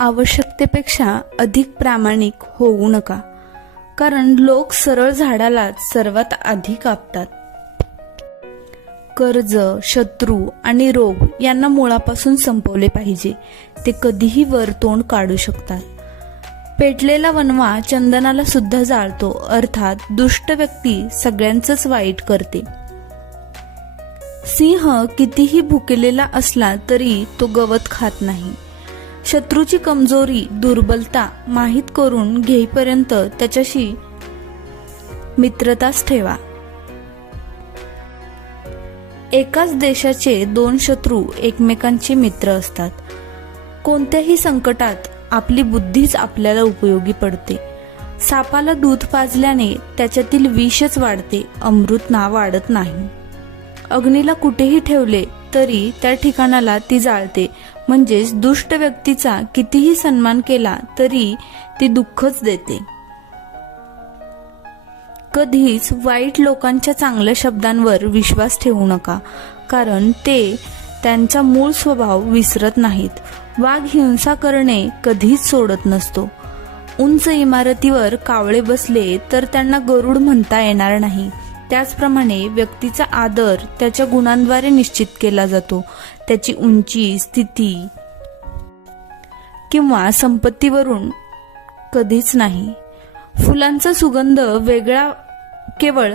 आवश्यकतेपेक्षा अधिक प्रामाणिक होऊ नका, कारण लोक सरळ झाडालाच सर्वात आधी कापतात. कर्ज, शत्रू आणि रोग यांना मुळापासून संपवले पाहिजे. ते कधीही वर तोंड काढू शकतात. पेटलेला वनवा चंदनाला सुद्धा जाळतो, अर्थात दुष्ट व्यक्ती सगळ्यांचंच वाईट करते. सिंह कितीही भुकेलेला असला तरी तो गवत खात नाही. शत्रूची कमजोरी, दुर्बलता माहीत करून घेईपर्यंत त्याच्याशी मित्रताच ठेवा. एकाच देशाचे दोन शत्रू एकमेकांचे मित्र असतात. कोणत्याही संकटात आपली बुद्धीच आपल्याला उपयोगी पडते. सापाला दूध पाजल्याने त्याच्यातील विषच वाढते, अमृत वाढत नाही. अग्नीला कुठेही ठेवले तरी त्या ठिकाणाला ती जाळते. म्हणजेच दुष्ट व्यक्तीचा कितीही सन्मान केला तरी ती दुःखच देते. कधीच वाईट लोकांच्या चांगल्या शब्दांवर विश्वास ठेवू नका, कारण ते त्यांचा मूळ स्वभाव विसरत नाहीत. वाघ हिंसा करणे कधीच सोडत नसतो. उंच इमारतीवर कावळे बसले तर त्यांना गरुड म्हणता येणार नाही. त्याचप्रमाणे व्यक्तीचा आदर त्याच्या गुणांद्वारे निश्चित केला जातो, त्याची उंची, स्थिती किंवा संपत्तीवरून कधीच नाही. फुलांचा सुगंध वेगळा केवळ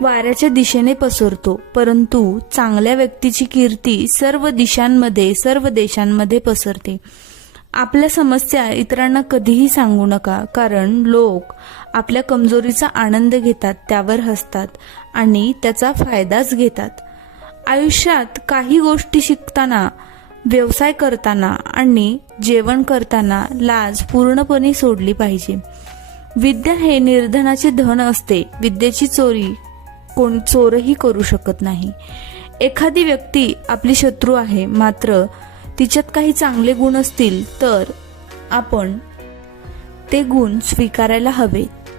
वाऱ्याच्या दिशेने पसरतो, परंतु चांगल्या व्यक्तीची कीर्ती सर्व दिशांमध्ये, सर्व देशांमध्ये पसरते. आपल्या समस्या इतरांना कधीही सांगू नका, कारण लोक आपल्या कमजोरीचा आनंद घेतात, त्यावर हसतात आणि त्याचा फायदाच घेतात. आयुष्यात काही गोष्टी शिकताना, व्यवसाय करताना आणि जेवण करताना लाज पूर्णपणे सोडली पाहिजे. विद्या हे निर्धनाचे धन असते. विद्येची चोरी चोरही करू शकत नाही. एखादी व्यक्ती आपली शत्रू आहे, मात्र तिच्यात काही चांगले गुण असतील तर आपण ते गुण स्वीकारायला हवेत.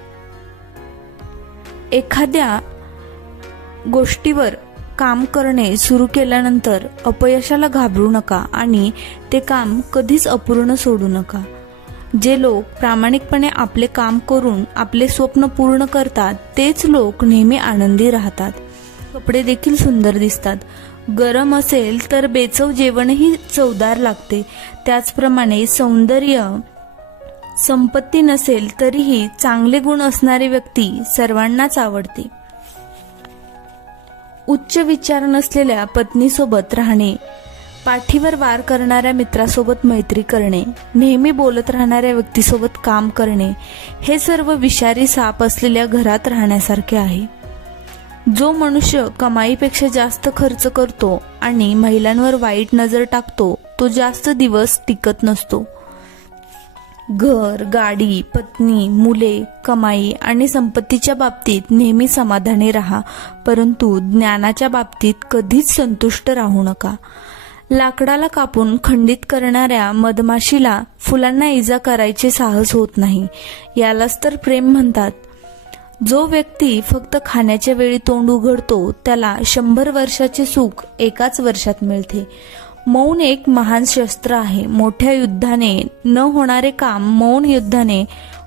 एखाद्या गोष्टीवर काम करणे सुरू केल्यानंतर अपयशाला घाबरू नका आणि ते काम कधीच अपूर्ण सोडू नका. जे लोक प्रामाणिकपणे आपले काम करून आपले स्वप्न पूर्ण करतात तेच लोक नेहमी आनंदी राहतात. कपडे देखील सुंदर दिसतात. गरम असेल तर बेचव जेवणही चवदार लागते. त्याचप्रमाणे सौंदर्य, संपत्ती नसेल तरीही चांगले गुण असणारी व्यक्ती सर्वांनाच आवडते. उच्च विचार नसलेल्या पत्नीसोबत राहणे, पाठीवर वार करणाऱ्या मित्रासोबत मैत्री करणे, नेहमी बोलत राहणाऱ्या व्यक्तीसोबत काम करणे, हे सर्व विषारी साप असलेल्या घरात राहण्यासारखे आहे. जो मनुष्य कमाईपेक्षा जास्त खर्च करतो आणि महिलांवर वाईट नजर टाकतो तो जास्त दिवस टिकत नसतो. घर, गाडी, पत्नी, मुले, कमाई आणि संपत्तीच्या बाबतीत नेहमी समाधानी राहा, परंतु ज्ञानाच्या बाबतीत कधीच संतुष्ट राहू नका. लाकडाला कापून खंडित करणाऱ्या मधमाशीला फुलांना इजा करायचे साहस होत नाही. यालाच तर प्रेम म्हणतात. जो व्यक्ती फक्त खाण्याच्या वेळी तोंड उघडतो त्याला 100 वर्षाचे सुख एकाच वर्षात मिळते. मौन एक महान शस्त्र आहे. मोठ्या युद्धाने न होणारे काम मौन युद्धाने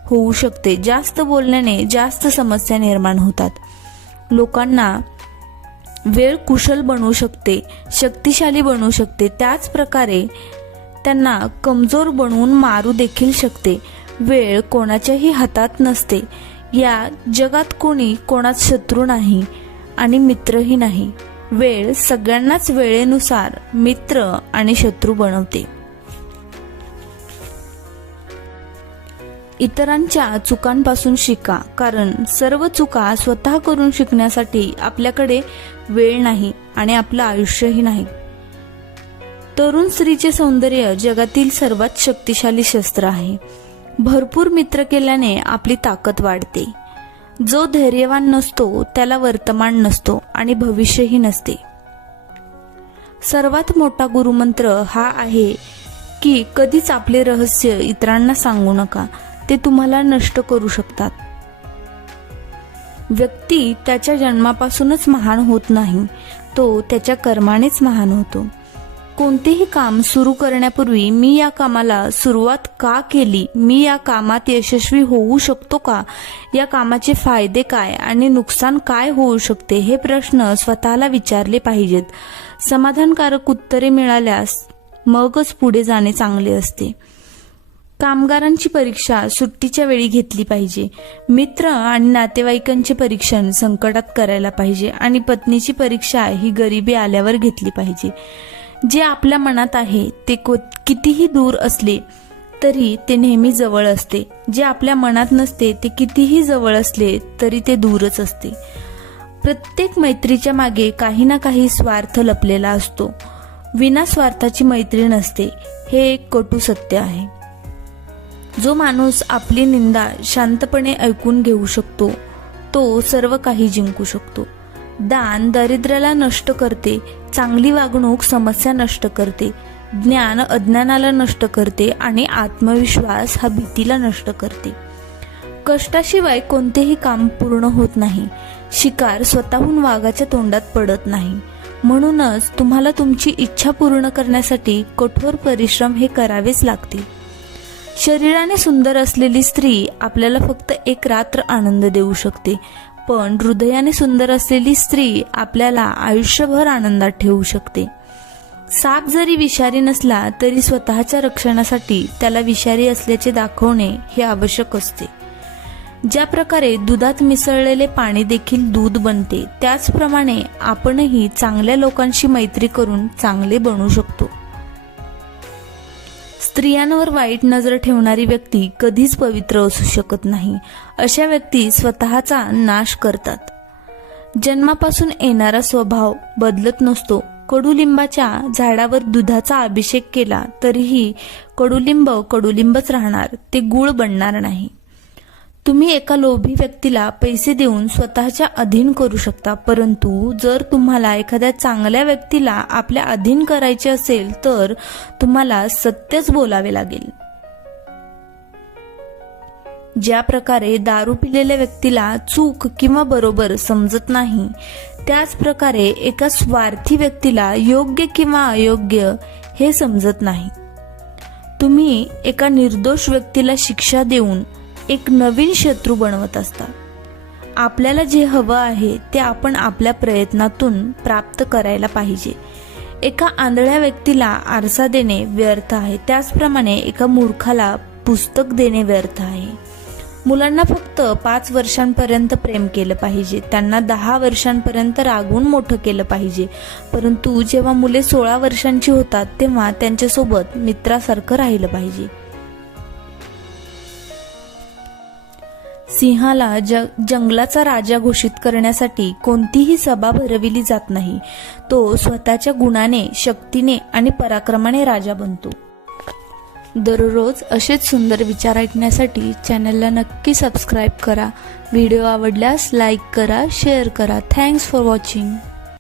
होऊ शकते. जास्त बोलण्याने जास्त समस्या निर्माण होतात. लोकांना वेळ कुशल बनवू शकते, शक्तिशाली बनवू शकते, त्याच प्रकारे त्यांना कमजोर बनवून मारू देखील शकते. वेळ कोणाच्याही हातात नसते. या जगात कोणी कोणाच शत्रू नाही आणि मित्रही नाही. वेळ सगळ्यांनाच वेळेनुसार मित्र आणि शत्रू बनवते. इतरांच्या चुकांपासून शिका, कारण सर्व चुका स्वतः करून शिकण्यासाठी आपल्याकडे वेळ नाही आणि आपलं आयुष्यही नाही. तरुण स्त्रीचे सौंदर्य जगातील सर्वात शक्तिशाली शस्त्र आहे. भरपूर मित्र केल्याने आपली ताकद वाढते. जो धैर्यवान नसतो त्याला वर्तमान नसतो आणि भविष्यही नसते. सर्वात मोठा गुरुमंत्र हा आहे की कधीच आपले रहस्य इतरांना सांगू नका. ते तुम्हाला नष्ट करू शकतात. व्यक्ती त्याच्या जन्मापासूनच महान होत नाही, तो त्याच्या कर्मानेच महान होतो. कोणतेही काम सुरू करण्यापूर्वी मी या कामाला सुरुवात का केली, मी या कामात यशस्वी होऊ शकतो का, या कामाचे फायदे काय आणि नुकसान काय होऊ शकते हे प्रश्न स्वतःला विचारले पाहिजेत. समाधानकारक उत्तरे मिळाल्यास मगच पुढे जाणे चांगले असते. कामगारांची परीक्षा सुट्टीच्या वेळी घेतली पाहिजे. मित्र आणि नातेवाईकांचे परीक्षण संकटात करायला पाहिजे आणि पत्नीची परीक्षा ही गरिबी आल्यावर घेतली पाहिजे. जे आपल्या मनात आहे ते कितीही दूर असले तरी ते नेहमी जवळ असते. जे आपल्या मनात नसते ते कितीही जवळ असले तरी ते दूरच असते. प्रत्येक मैत्रीच्या मागे काही ना काही स्वार्थ लपलेला असतो. विना स्वार्थाची मैत्री नसते, हे एक कटू सत्य आहे. जो माणूस आपली निंदा शांतपणे ऐकून घेऊ शकतो तो सर्व काही जिंकू शकतो. दान दारिद्र्याला नष्ट करते, चांगली वागणूक समस्या नष्ट करते, ज्ञान अज्ञानाला नष्ट करते आणि आत्मविश्वास हा भीतीला नष्ट करते. कष्टाशिवाय कोणतेही काम पूर्ण होत नाही. शिकार स्वतःहून वाघाच्या तोंडात पडत नाही. म्हणूनच तुम्हाला तुमची इच्छा पूर्ण करण्यासाठी कठोर परिश्रम हे करावेच लागतील. शरीराने सुंदर असलेली स्त्री आपल्याला फक्त एक रात्र आनंद देऊ शकते, पण हृदयाने सुंदर असलेली स्त्री आपल्याला आयुष्यभर आनंदात ठेवू शकते. साप जरी विषारी नसला तरी स्वतःच्या रक्षणासाठी त्याला विषारी असल्याचे दाखवणे हे आवश्यक असते. ज्या प्रकारे दुधात मिसळलेले पाणी देखील दूध बनते, त्याचप्रमाणे आपणही चांगल्या लोकांशी मैत्री करून चांगले बनू शकतो. स्त्रियांवर वाईट नजर ठेवणारी व्यक्ती कधीच पवित्र असू शकत नाही. अशा व्यक्ती स्वतःचा नाश करतात. जन्मापासून येणारा स्वभाव बदलत नसतो. कडुलिंबाच्या झाडावर दुधाचा अभिषेक केला तरीही कडुलिंब कडुलिंबच राहणार, ते गुळ बनणार नाही. तुम्ही एका लोभी व्यक्तीला पैसे देऊन स्वतःच्या अधीन करू शकता, परंतु जर तुम्हाला एखाद्या चांगल्या व्यक्तीला आपल्या अधीन करायचे असेल तर तुम्हाला सत्यच बोलावे लागेल. ज्या प्रकारे दारू पिलेल्या व्यक्तीला चूक किंवा बरोबर समजत नाही, त्याच प्रकारे एका स्वार्थी व्यक्तीला योग्य किंवा अयोग्य हे समजत नाही. तुम्ही एका निर्दोष व्यक्तीला शिक्षा देऊन एक नवीन शत्रू बनवत असता. आपल्याला जे हवं आहे ते आपण आपल्या प्रयत्नातून प्राप्त करायला पाहिजे. एका आंधळ्या व्यक्तीला आरसा देणे व्यर्थ आहे, त्याचप्रमाणे एका मूर्खाला पुस्तक देणे व्यर्थ आहे. मुलांना फक्त 5 वर्षांपर्यंत प्रेम केलं पाहिजे, त्यांना 10 वर्षांपर्यंत रागवून मोठं केलं पाहिजे, परंतु जेव्हा मुले 16 वर्षांची होतात तेव्हा त्यांच्यासोबत मित्रासारखं राहिलं पाहिजे. सिंहाला जंगलाचा राजा घोषित करण्यासाठी कोणतीही सभा भरविली जात नाही. तो स्वतःच्या गुणाने, शक्तीने आणि पराक्रमाने राजा बनतो. दररोज असेच सुंदर विचार ऐकण्यासाठी चॅनलला नक्की सबस्क्राईब करा. व्हिडिओ आवडल्यास लाईक करा, शेअर करा. Thanks for watching.